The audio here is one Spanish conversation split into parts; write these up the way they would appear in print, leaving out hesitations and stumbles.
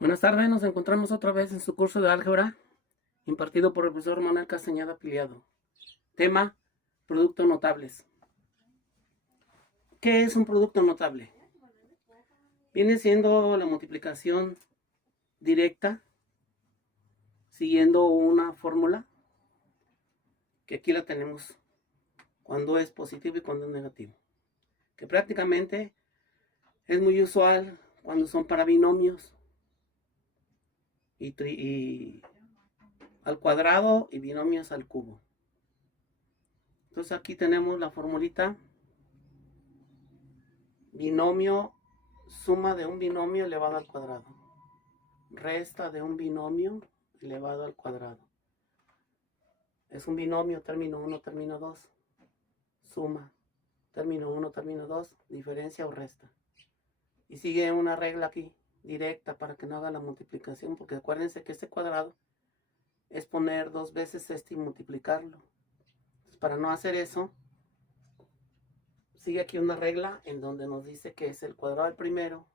Buenas tardes, nos encontramos otra vez en su curso de álgebra impartido por el profesor Manuel Castañeda Piliado. Tema, productos notables. ¿Qué es un producto notable? Viene siendo la multiplicación directa siguiendo una fórmula que aquí la tenemos cuando es positivo y cuando es negativo. Que prácticamente es muy usual cuando son para binomios y al cuadrado y binomios al cubo. Entonces aquí tenemos la formulita binomio, suma de un binomio elevado al cuadrado. Resta de un binomio elevado al cuadrado. Es un binomio, término 1, término 2. Suma, término 1, término 2, diferencia o resta. Y sigue una regla aquí, directa, para que no haga la multiplicación, porque acuérdense que este cuadrado es poner dos veces este y multiplicarlo. Entonces, para no hacer eso, sigue aquí una regla en donde nos dice que es el cuadrado del primero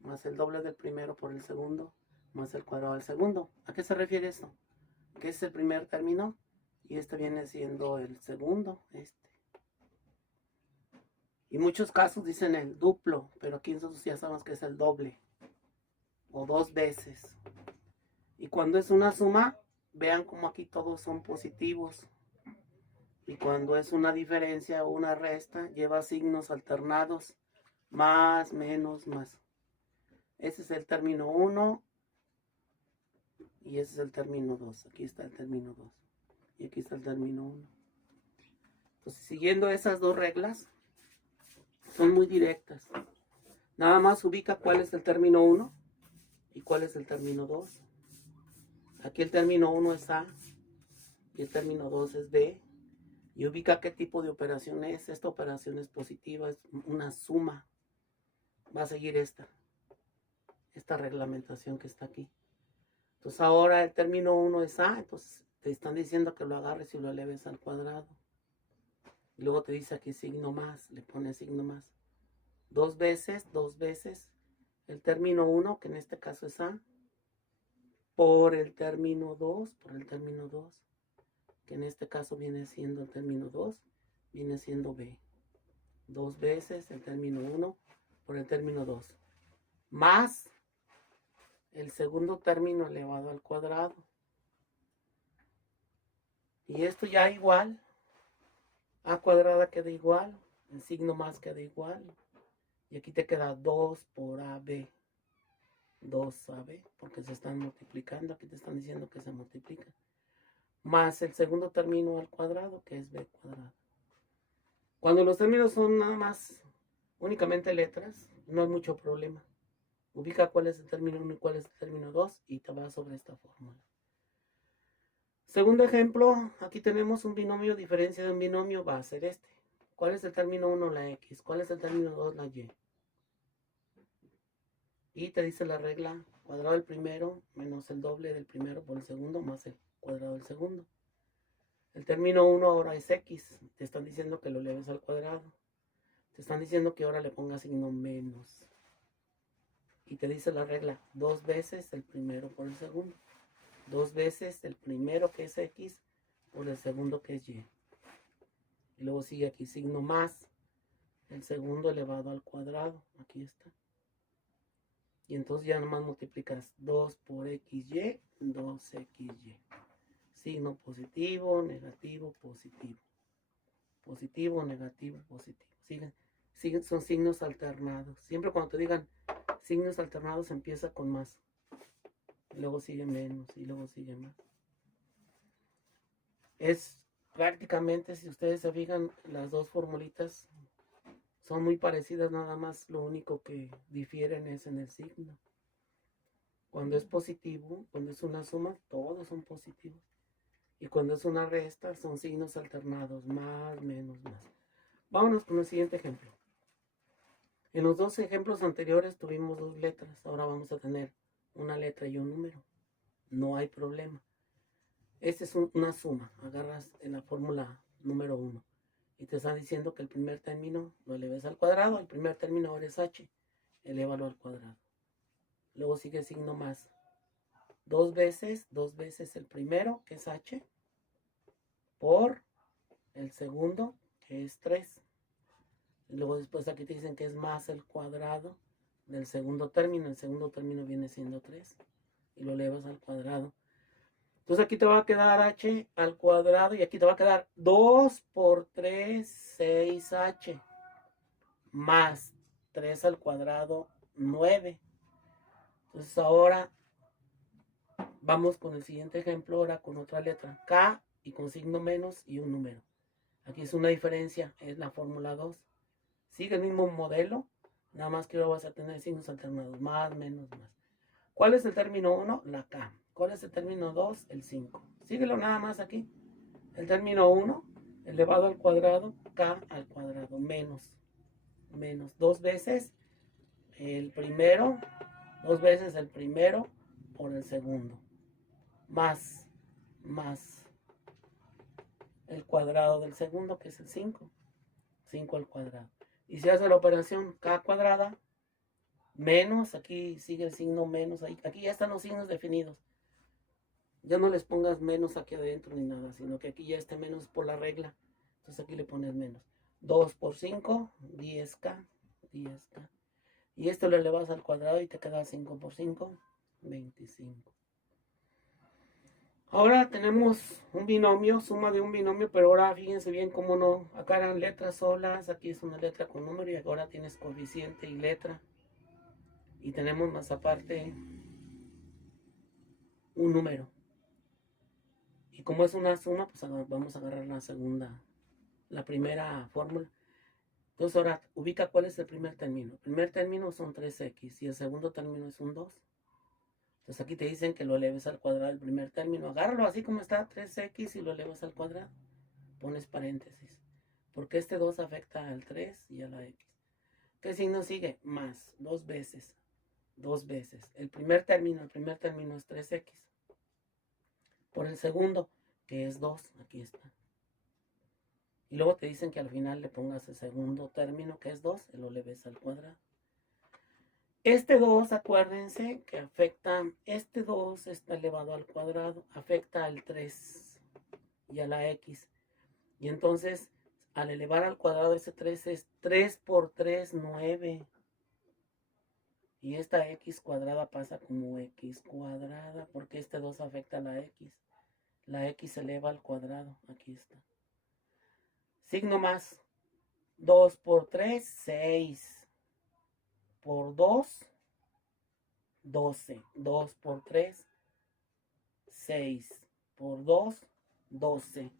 más el doble del primero por el segundo más el cuadrado del segundo. ¿A qué se refiere esto? Que es el primer término y este viene siendo el segundo, Y muchos casos dicen el duplo, pero aquí nosotros ya sabemos que es el doble o dos veces. Y cuando es una suma, vean como aquí todos son positivos. Y cuando es una diferencia o una resta, lleva signos alternados, más, menos, más. Ese es el término 1 y ese es el término 2. Aquí está el término 2 y aquí está el término 1. Entonces, siguiendo esas dos reglas, son muy directas. Nada más ubica cuál es el término 1 y cuál es el término 2. Aquí el término 1 es A y el término 2 es B. Y ubica qué tipo de operación es. Esta operación es positiva, es una suma. Va a seguir esta reglamentación que está aquí. Entonces ahora el término 1 es A, entonces te están diciendo que lo agarres y lo eleves al cuadrado. Y luego te dice aquí signo más, le pones signo más. Dos veces el término 1, que en este caso es A, por el término 2, que en este caso viene siendo el término 2, viene siendo B. Dos veces el término 1 por el término 2, más el segundo término elevado al cuadrado. Y esto ya igual, A cuadrada queda igual, el signo más queda igual. Y aquí te queda 2 por AB. 2AB, porque se están multiplicando, aquí te están diciendo que se multiplica, más el segundo término al cuadrado, que es B cuadrado. Cuando los términos son nada más únicamente letras, no hay mucho problema. Ubica cuál es el término 1 y cuál es el término 2 y te vas sobre esta fórmula. Segundo ejemplo, aquí tenemos un binomio, diferencia de un binomio va a ser este. ¿Cuál es el término 1? La X. ¿Cuál es el término 2? La Y. Y te dice la regla, cuadrado del primero menos el doble del primero por el segundo más el cuadrado del segundo. El término 1 ahora es X. Te están diciendo que lo eleves al cuadrado. Te están diciendo que ahora le pongas signo menos. Y te dice la regla, dos veces el primero por el segundo. Dos veces el primero que es X por el segundo que es Y. Y luego sigue aquí signo más el segundo elevado al cuadrado. Aquí está. Y entonces ya nomás multiplicas 2 por XY, 2XY. Signo positivo, negativo, positivo. Positivo, negativo, positivo. Siguen, son signos alternados. Siempre cuando te digan signos alternados empieza con más. Y luego sigue menos y luego sigue más. Es prácticamente, si ustedes se fijan, las dos formulitas son muy parecidas, nada más lo único que difieren es en el signo. Cuando es positivo, cuando es una suma, todos son positivos. Y cuando es una resta, son signos alternados, más, menos, más. Vámonos con el siguiente ejemplo. En los dos ejemplos anteriores tuvimos dos letras, ahora vamos a tener una letra y un número. No hay problema. Esta es una suma, agarras en la fórmula número 1 y te están diciendo que el primer término lo eleves al cuadrado, el primer término ahora es h, elévalo al cuadrado. luego sigue el signo más. Dos veces el primero, que es h, por el segundo, que es 3. Y luego después aquí te dicen que es más el cuadrado del segundo término. El segundo término viene siendo 3. Y lo elevas al cuadrado. Entonces aquí te va a quedar h al cuadrado. Y aquí te va a quedar 2 por 3, 6h. Más 3 al cuadrado, 9. Entonces ahora vamos con el siguiente ejemplo. Ahora con otra letra. K y con signo menos y un número. Aquí es una diferencia. Es la fórmula 2. Sigue el mismo modelo, nada más que ahora vas a tener signos alternados, más, menos, más. ¿Cuál es el término 1? La K. ¿Cuál es el término 2? El 5. Síguelo nada más aquí. El término 1 elevado al cuadrado, K al cuadrado, menos, dos veces el primero, por el segundo, más el cuadrado del segundo, que es el 5, 5 al cuadrado. Y si hace la operación K cuadrada, menos, aquí sigue el signo menos, aquí ya están los signos definidos. Ya no les pongas menos aquí adentro ni nada, sino que aquí ya esté menos por la regla. Entonces aquí le pones menos. 2 por 5, 10k, 10k. Y esto lo elevas al cuadrado y te queda 5 por 5, 25. Ahora tenemos un binomio, suma de un binomio, pero ahora fíjense bien cómo no. Acá eran letras solas, aquí es una letra con número y ahora tienes coeficiente y letra. Y tenemos más aparte un número. Y como es una suma, pues vamos a agarrar la primera fórmula. Entonces ahora ubica cuál es el primer término. El primer término son 3x y el segundo término es un 2. Entonces aquí te dicen que lo eleves al cuadrado del primer término. Agárralo así como está, 3x, y lo elevas al cuadrado. Pones paréntesis. Porque este 2 afecta al 3 y a la x. ¿Qué signo sigue? Más, dos veces. El primer término es 3x. Por el segundo, que es 2, aquí está. Y luego te dicen que al final le pongas el segundo término, que es 2, y lo leves al cuadrado. Este 2, acuérdense que este 2 está elevado al cuadrado, afecta al 3 y a la x. Y entonces, al elevar al cuadrado ese 3 es 3 por 3, 9. Y esta x cuadrada pasa como x cuadrada, porque este 2 afecta a la x. La x se eleva al cuadrado, aquí está. Signo más. 2 por 3, 6. Por 2, 12. 2 por 3, 6. Por 2, 12.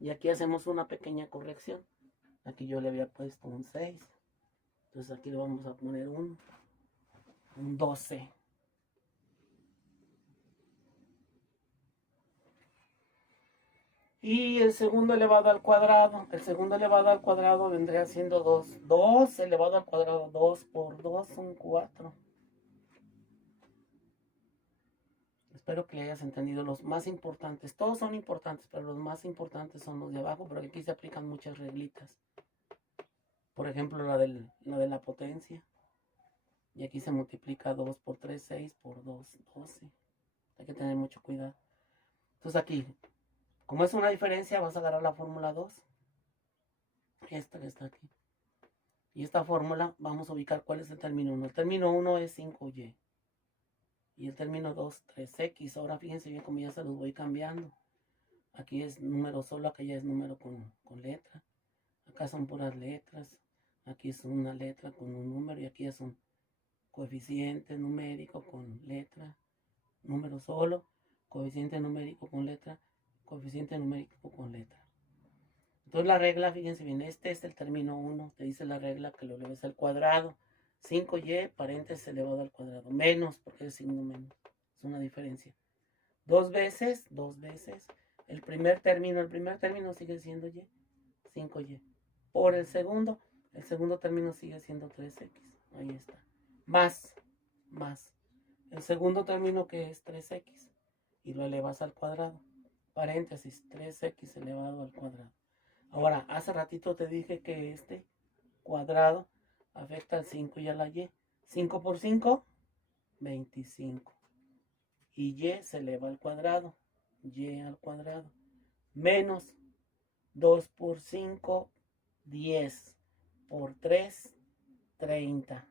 Y aquí hacemos una pequeña corrección. Aquí yo le había puesto un 6. Entonces aquí le vamos a poner un 12. Y el segundo elevado al cuadrado. El segundo elevado al cuadrado vendría siendo 2. 2 elevado al cuadrado. 2 por 2 son 4. Espero que le hayas entendido los más importantes. Todos son importantes, pero los más importantes son los de abajo, porque aquí se aplican muchas reglitas. Por ejemplo, la de la potencia. Y aquí se multiplica 2 por 3, 6 por 2, 12. Hay que tener mucho cuidado. Entonces aquí, como es una diferencia, vas a agarrar la fórmula 2. Esta que está aquí. Y esta fórmula vamos a ubicar cuál es el término 1. El término 1 es 5y. Y el término 2, 3x. Ahora fíjense bien cómo ya se los voy cambiando. Aquí es número solo, acá ya es número con letra. Acá son puras letras. Aquí es una letra con un número y aquí es un coeficiente numérico con letra. Número solo, coeficiente numérico con letra, coeficiente numérico con letra. Entonces la regla, fíjense bien, este es el término 1. Te dice la regla que lo eleves al cuadrado. 5y, paréntesis elevado al cuadrado. Menos, porque es signo menos. Es una diferencia. Dos veces. El primer término sigue siendo y. 5y. Por el segundo término sigue siendo 3x. Ahí está. Más. El segundo término, que es 3x. Y lo elevas al cuadrado. Paréntesis, 3x elevado al cuadrado. Ahora, hace ratito te dije que este cuadrado afecta al 5 y a la y. 5 por 5, 25. Y y se eleva al cuadrado. Y al cuadrado. Menos 2 por 5, 10. Por 3, 30.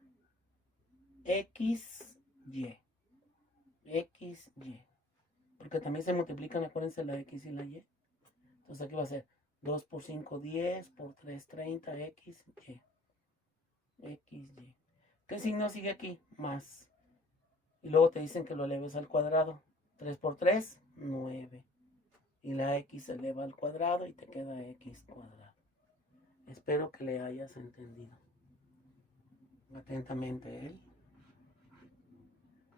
X, Y. X, Y. Porque también se multiplican, acuérdense, la X y la Y. Entonces aquí va a ser 2 por 5, 10. Por 3, 30. X, Y. X, Y. ¿Qué signo sigue aquí? Más. Y luego te dicen que lo eleves al cuadrado. 3 por 3, 9. Y la X se eleva al cuadrado y te queda X cuadrado. Espero que le hayas entendido. Atentamente él,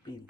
Pili.